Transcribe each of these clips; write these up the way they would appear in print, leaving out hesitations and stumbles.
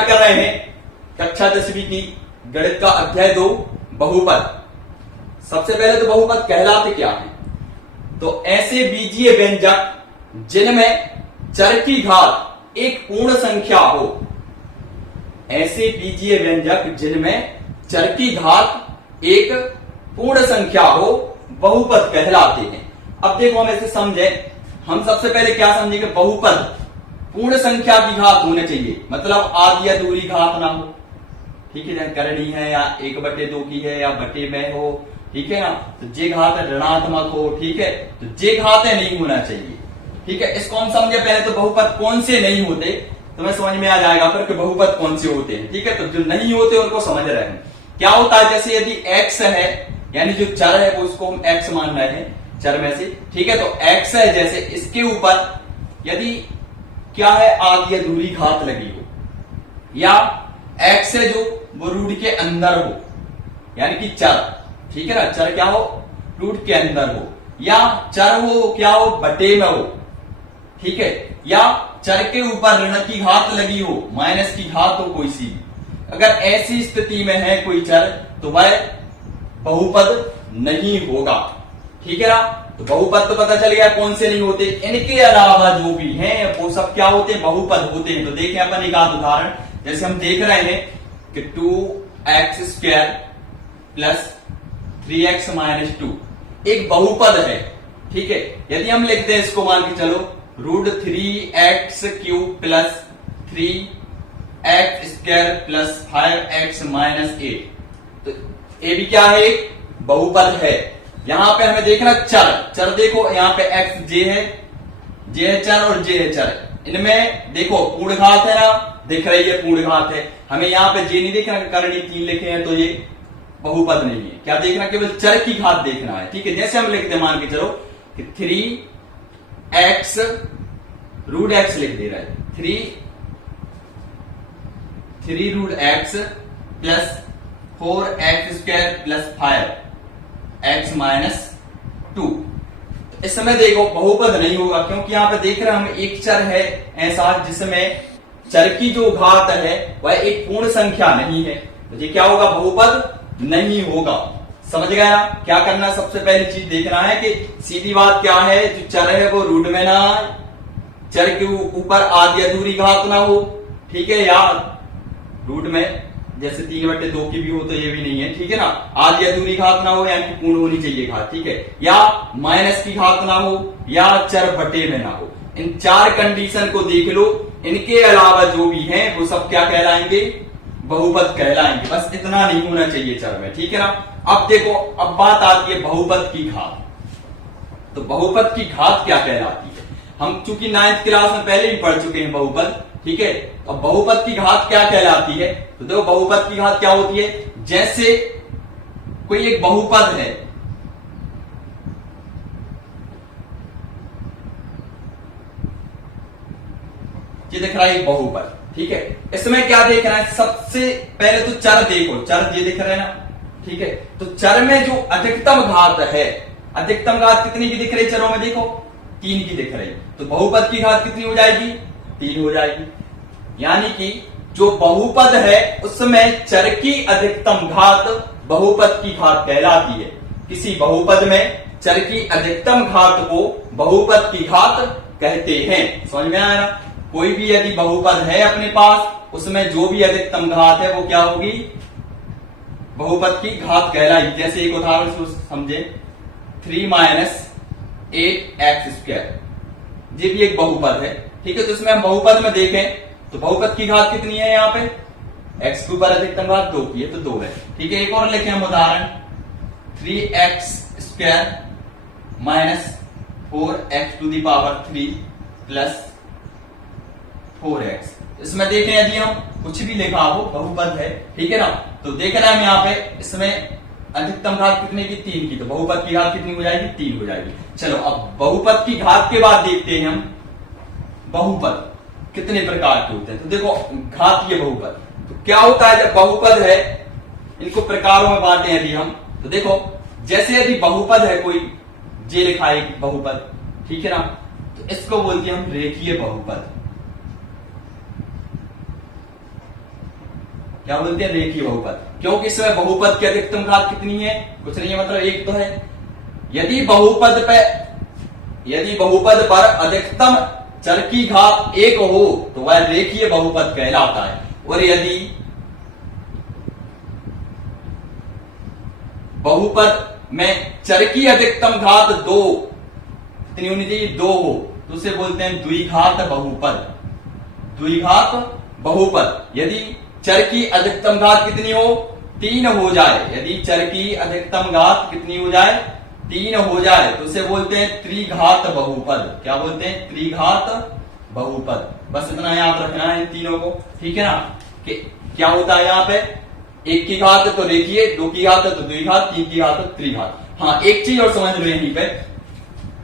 Start कर रहे हैं कक्षा 10वीं की गणित का अध्याय 2 बहुपद। सबसे पहले तो बहुपद कहलाते क्या है? तो ऐसे बीजीय व्यंजक जिनमें चर की घात एक पूर्ण संख्या हो, ऐसे बीजीय व्यंजक जिनमें चर की घात एक पूर्ण संख्या हो बहुपद कहलाते हैं। अब देखो हम ऐसे समझे, हम सबसे पहले क्या समझेंगे? बहुपद पूर्ण संख्या की घात होने चाहिए, मतलब आधी या दूरी घात ना हो, ठीक है, करनी है या 1/2 की है या बटे में हो, ठीक है ना, तो जे घात ऋणात्मक हो, ठीक है, तो जे घातें नहीं होना चाहिए, ठीक है। इसको हम समझे पहले तो बहुपद कौन से नहीं होते, तो मैं समझ में आ जाएगा फिर कि बहुपद कौन से होते हैं, ठीक है। तो जो नहीं होते उनको समझ रहे हैं। क्या होता है, जैसे यदि x है, यानी जो चर है वो उसको हम x मान रहे हैं चर में से, ठीक है, तो x है, जैसे इसके ऊपर यदि क्या है, आधी या दूरी घात लगी हो, या x है जो वो रूट के अंदर हो, यानी कि चर, ठीक है ना, चर क्या हो, रूट के अंदर हो, या चर हो क्या हो, बटे में हो, ठीक है, या चर के ऊपर ऋण की घात लगी हो, माइनस की घात हो कोई सी। अगर ऐसी स्थिति में है कोई चर तो वह बहुपद नहीं होगा, ठीक है ना। तो बहुपद तो पता चल गया कौन से नहीं होते, इनके अलावा जो भी हैं वो सब क्या होते हैं, बहुपद होते हैं। तो देखें अपन एक आध उदाहरण, जैसे हम देख रहे हैं कि 2x² प्लस 3x माइनस 2 एक बहुपद है, ठीक है। यदि हम लिखते हैं इसको, मान के चलो √3x³ plus 3x² plus 5x minus 8, तो ये भी क्या है, एक बहुपद है। यहां पे हमें देखना चर देखो, यहां पे x j है चर और j है चर, इनमें देखो पूर्ण घात है ना, दिख रही है पूर्ण घात है। हमें यहाँ पे j नहीं देखना, करणी 3 लिखे हैं तो ये बहुपद नहीं है। क्या देखना, केवल चर की घात देखना है, ठीक है। जैसे हम लिखते हैं, मान के चलो कि 3x √x लिख दे रहा है, 3 √x plus 4x² plus 5x minus 2। इस समय देखो बहुपद नहीं होगा, क्योंकि यहां पे देख रहे हैं हम एक चर है ऐसा जिसमें चर की जो घात है वह एक पूर्ण संख्या नहीं है, तो ये क्या होगा, बहुपद नहीं होगा। समझ गया ना? क्या करना, सबसे पहली चीज देखना है कि सीधी बात क्या है, जो चर है वो रूट में ना आए, चर के ऊपर आधी अधूरी घात ना हो, ठीक है, या रूट में जैसे 3/2 की भी हो तो ये भी नहीं है, ठीक है ना, आधी अधूरी घात ना हो, यानी कि पूर्ण होनी चाहिए घात, ठीक है, या माइनस की घात ना हो, या चर बटे में ना हो। इन 4 कंडीशन को देख लो, इनके अलावा जो भी हैं वो सब क्या कहलाएंगे, बहुपद कहलाएंगे। बस इतना नहीं होना चाहिए चर में, ठीक है ना। अब देखो, अब बात आती है बहुपद की घात। तो बहुपद की घात क्या कहलाती है? हम चूंकि 9th क्लास में पहले ही पढ़ चुके हैं बहुपद, ठीक है। अब बहुपद की घात क्या कहलाती है? तो देखो बहुपद की घात क्या होती है, जैसे कोई एक बहुपद है, ये दिख रहा है एक बहुपद, ठीक है। इसमें क्या देख रहा है, सबसे पहले तो चर देखो, चर ये दिख रहे हैं ना, ठीक है। तो चर में जो अधिकतम घात है, अधिकतम घात कितनी की दिख रही चरों में, देखो 3 की दिख रही, तो बहुपद की घात कितनी हो जाएगी, 3 हो जाएगी। यानी कि जो बहुपद है उसमें चर की अधिकतम घात बहुपद की घात कहलाती है। किसी बहुपद में चर की अधिकतम घात को बहुपद की घात कहते हैं। समझ में आया ना? कोई भी यदि बहुपद है अपने पास, उसमें जो भी अधिकतम घात है वो क्या होगी, बहुपद की घात कहलाई। जैसे एक उदाहरण से समझे, 3 - 8x², ये भी एक बहुपद है, ठीक है। तो इसमें हम बहुपद में देखें तो बहुपद की घात कितनी है, यहाँ पे x के ऊपर अधिकतम घात 2 की है, तो 2 है, ठीक है। एक और लिखें हम उदाहरण, 3x² minus 4x³ plus 4x। इसमें देखें यदि हम कुछ भी लिखा हो, बहुपद है, ठीक है ना, तो देखना है हम यहाँ पे इसमें अधिकतम घात कितने की, 3 की, तो बहुपद की घात कितनी हो जाएगी, 3 हो जाएगी। चलो अब बहुपद की घात के बाद देखते हैं हम बहुपद कितने प्रकार के होते हैं। तो देखो घातीय बहुपद, तो क्या होता है जब बहुपद है, इनको प्रकारों में बांटे यदि हम, तो देखो जैसे यदि बहुपद है कोई, जे लिखा है बहुपद, ठीक है ना, तो इसको बोलते हैं हम रेखीय बहुपद। क्या बोलते हैं, रेखीय बहुपद। क्योंकि इसमें बहुपद की अधिकतम घात कितनी है, कुछ नहीं है, मतलब एक तो है। यदि बहुपद पर अधिकतम चर की घात एक हो तो वह रेखीय बहुपद कहलाता है। और यदि बहुपद में चर की अधिकतम घात दो, कितनी होनी चाहिए, दो हो, तो उसे बोलते हैं द्विघात बहुपद। द्विघात बहुपद यदि चर की अधिकतम घात कितनी हो, 3 हो जाए, यदि चर की अधिकतम घात कितनी हो जाए, 3 हो जाए, तो उसे बोलते हैं त्रिघात बहुपद। क्या बोलते हैं, त्रिघात बहुपद। बस इतना याद रखना है इन तीनों को, ठीक है ना। कि क्या होता है यहाँ पे, एक की घात है तो रेखीय, दो की घात है तो द्विघात, तीन की घात है तो त्रिघात। हाँ, एक चीज और समझ रहे हैं यहीं पे,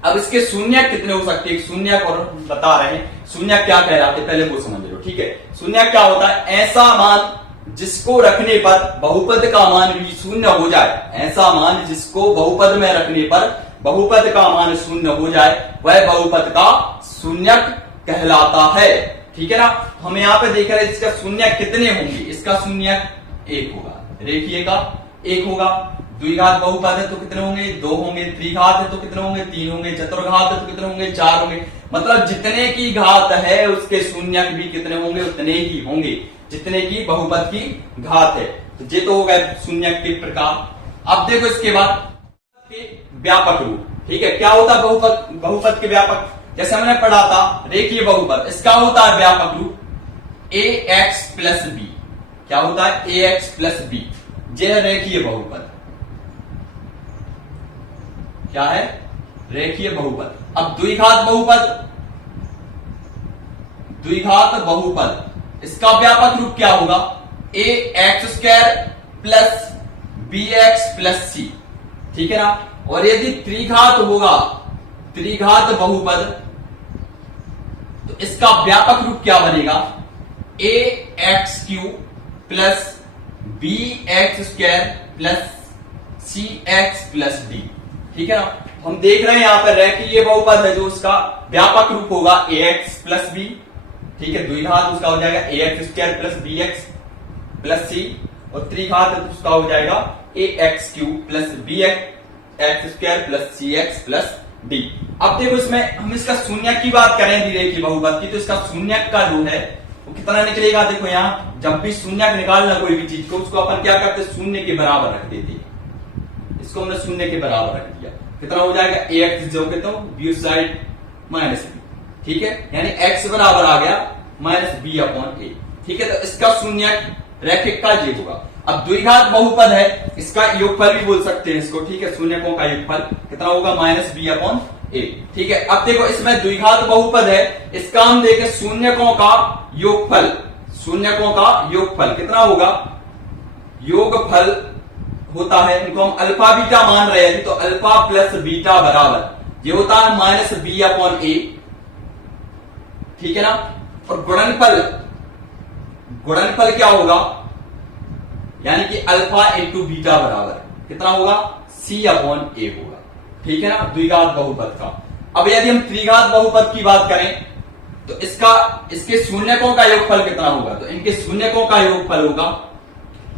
अब इसके शून्य कितने हो सकते हैं, शून्य और बता रहे हैं, शून्य क्या कहलाते हैं पहले वो समझ लो, ठीक है। शून्य क्या होता है, ऐसा मान जिसको रखने पर बहुपद का मान भी शून्य हो जाए, ऐसा मान जिसको बहुपद में रखने पर बहुपद का मान शून्य हो जाए, वह बहुपद का शून्यक कहलाता है, ठीक है ना। हम यहाँ पे देख रहे हैं इसका शून्य कितने होंगे, इसका शून्यक 1 होगा, रेखीय का 1 होगा, द्विघात बहुपद है तो कितने होंगे, 2 होंगे, त्रिघात है तो कितने होंगे, 3 होंगे, चतुर्घात है तो कितने होंगे, 4 होंगे। मतलब जितने की घात है उसके शून्यक भी कितने होंगे, उतने ही होंगे जितने की बहुपद की घात है। तो ये तो हो गए शून्यक के प्रकार। अब देखो इसके बाद के व्यापक रूप, ठीक है। क्या होता है बहुपद के व्यापक, जैसे हमने पढ़ा था रेखीय बहुपद, इसका होता है व्यापक रूप ax प्लस बी। क्या होता है, ax प्लस बी, यह रेखीय बहुपद, क्या है, रेखीय बहुपद। अब द्विघात बहुपद, इसका व्यापक रूप क्या होगा, ax² plus bx plus c, ठीक है ना। और यदि त्रिघात होगा, त्रिघात बहुपद, तो इसका व्यापक रूप क्या बनेगा, ax³ plus bx² plus cx plus d, ठीक है ना। हम देख रहे हैं यहां पर रेखीय बहुपद है जो उसका व्यापक रूप होगा ax प्लस b, ठीक है। द्विघात उसका हो जाएगा ax² plus bx plus c, और त्रिघात है तो उसका हो जाएगा ax³ plus bx² plus cx plus d। अब देखो इसमें हम इसका शून्य की बात करें रेखीय बहुपद की, तो इसका शून्य का जो है वो कितना निकलेगा, देखो यहाँ जब भी शून्य निकालना कोई भी चीज को, उसको अपन क्या करते, शून्य के बराबर रख देते, इसको हमने शून्य के बराबर रख दिया, कितना हो जाएगा, ax जो कहता हूं बी साइड माइनस बी, ठीक है। यानी x बराबर आ गया माइनस बी अपॉन ए, ठीक है। तो इसका शून्य रैखिक का ये होगा। अब द्विघात बहुपद है, इसका योगफल भी बोल सकते हैं इसको, ठीक है। शून्यकों का योगफल कितना होगा, माइनस बी अपॉन ए, ठीक है। अब देखो इसमें द्विघात बहुपद है, इसका हम देखें शून्यकों का योगफल, शून्यकों का योगफल कितना होगा, योगफल होता है, इनको हम अल्फा बीटा मान रहे हैं, तो अल्फा प्लस बीटा बराबर ये होता है माइनस बी अपॉन ए, ठीक है ना। और गुणनफल क्या होगा, यानी कि अल्फा इंटू बीटा बराबर कितना होगा, सी अपॉन ए होगा, ठीक है ना, द्विघात बहुपद का। अब यदि हम त्रिघात बहुपद की बात करें तो इसके शून्यकों का योगफल कितना होगा, तो इनके शून्यकों का योगफल होगा,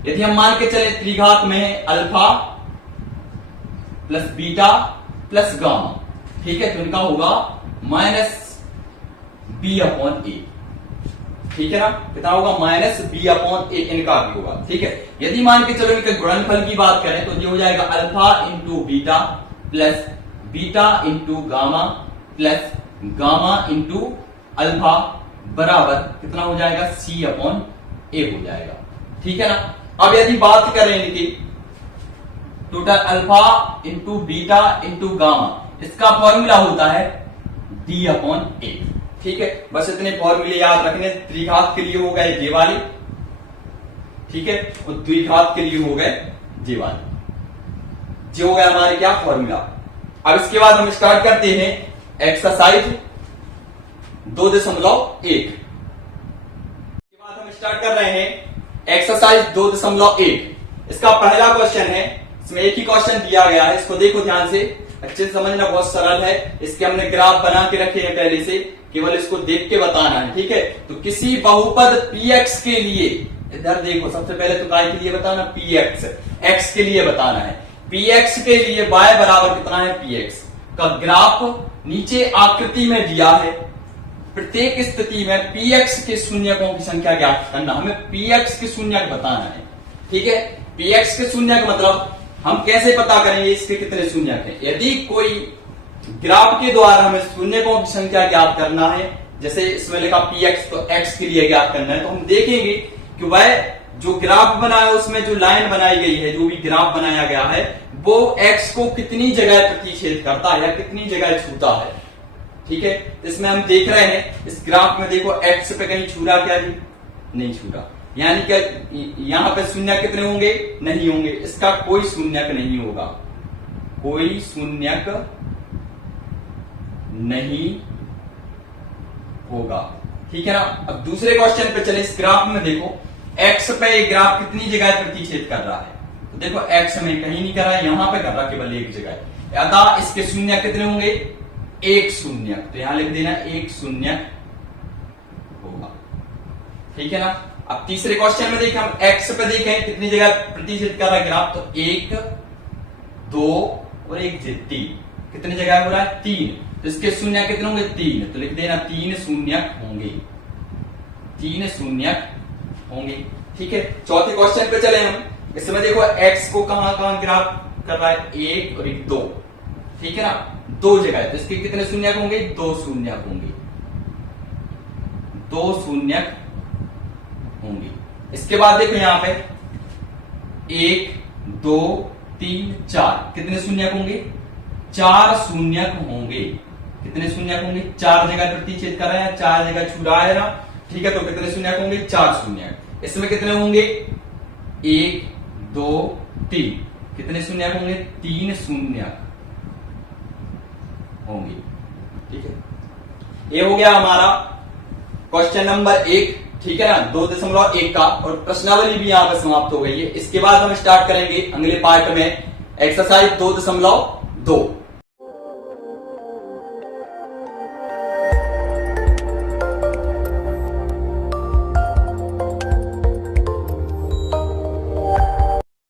यदि हम मान के चले त्रिघात में है alpha plus beta plus gamma, ठीक है, तो इनका होगा माइनस बी अपॉन ए, ठीक है ना, कितना होगा, माइनस बी अपॉन ए इनका भी होगा, ठीक है। यदि मान के चलो इनके गुणनफल की बात करें तो ये हो जाएगा alpha into beta plus beta into gamma plus gamma into alpha बराबर कितना हो जाएगा, सी अपॉन ए हो जाएगा, ठीक है ना। अब यदि बात करें इनकी total alpha into beta into gamma, इसका फॉर्मूला होता है डी अपॉन ए, ठीक है। बस इतने फॉर्मूले याद रखने, त्रिघात के लिए हो गए ये वाले, ठीक है, और द्विघात के लिए हो गए ये वाले, जो हो गया हमारे क्या फॉर्मूला। अब इसके बाद हम स्टार्ट करते हैं एक्सरसाइज 2.1। इसके बाद हम स्टार्ट कर रहे हैं एक्सरसाइज 2.1। इसका पहला क्वेश्चन है, इसमें एक ही क्वेश्चन दिया गया है, इसको देखो ध्यान से, अच्छे से समझना, बहुत सरल है। इसके हमने ग्राफ बना के रखे हैं पहले से, केवल इसको देख के बताना है, ठीक है। तो किसी बहुपद px के लिए इधर देखो, सबसे पहले तो काय के लिए बताना, पी एक्स, एक्स के लिए बताना है। पी एक्स के लिए y बराबर कितना है, पी एक्स का ग्राफ नीचे आकृति में दिया है। प्रत्येक स्थिति में पी एक्स के शून्यकों की संख्या ज्ञात करना, हमें पी एक्स के शून्यक बताना है। ठीक है, पी एक्स के शून्यक मतलब हम कैसे पता करेंगे इसके कितने शून्यक हैं। यदि कोई ग्राफ के द्वारा हमें शून्यकों की संख्या ज्ञात करना है, जैसे इसमें लिखा पी एक्स, तो एक्स के लिए ज्ञात करना है, तो हम देखेंगे कि वह जो ग्राफ बना है उसमें जो लाइन बनाई गई है, जो भी ग्राफ बनाया गया है, वो एक्स को कितनी जगह प्रतिच्छेद करता है या कितनी जगह छूता है। ठीक है, इसमें हम देख रहे हैं इस ग्राफ में देखो एक्स पे कहीं छू रहा क्या जी, नहीं छू रहा, यानी क्या यहां पे शून्य कितने होंगे, नहीं होंगे, इसका कोई शून्यक नहीं होगा, कोई शून्यक नहीं होगा। ठीक है ना। अब दूसरे क्वेश्चन पे चले, इस ग्राफ में देखो एक्स पे ये ग्राफ कितनी जगह प्रतिच्छेद कर रहा है, तो देखो एक्स में कहीं नहीं कर रहा है, यहां पे कर रहा है केवल एक जगह, अतः इसके शून्य कितने होंगे, एक शून्य, तो यहां लिख देना एक शून्य होगा। ठीक है ना। अब तीसरे क्वेश्चन में देखें, हम एक्स पे देखें कितनी जगह प्रतिच्छेद कर रहा है ग्राफ, तो एक, दो और एक, तीन, कितनी जगह हो रहा है, तीन, तो इसके शून्य कितने होंगे, तीन, तो लिख देना तीन शून्यक होंगे, तीन शून्यक होंगे। ठीक है, चौथे क्वेश्चन पे चले हम, इसमें देखो एक्स को कहां कहां ग्राफ कर रहा है, एक और एक, दो। ठीक है ना, दो जगह, तो इसके कितने शून्यक होंगे, दो शून्यक होंगे, दो शून्यक होंगे। इसके बाद देखो यहां पे एक, दो, तीन, चार, कितने शून्यक होंगे, चार शून्यक होंगे, कितने शून्यक होंगे, चार जगह प्रतिच्छेद कर रहे हैं, चार जगह छू रहा है ना। ठीक है, तो कितने शून्यक होंगे, चार शून्यक। इसमें कितने होंगे, एक, दो, तीन, कितने शून्यक होंगे, तीन शून्यक होंगे। ठीक है, ये हो गया हमारा क्वेश्चन नंबर एक। ठीक है ना, 2.1 का, और प्रश्नावली भी यहां पर समाप्त हो गई है। इसके बाद हम स्टार्ट करेंगे अगले पार्ट में एक्सरसाइज 2.2।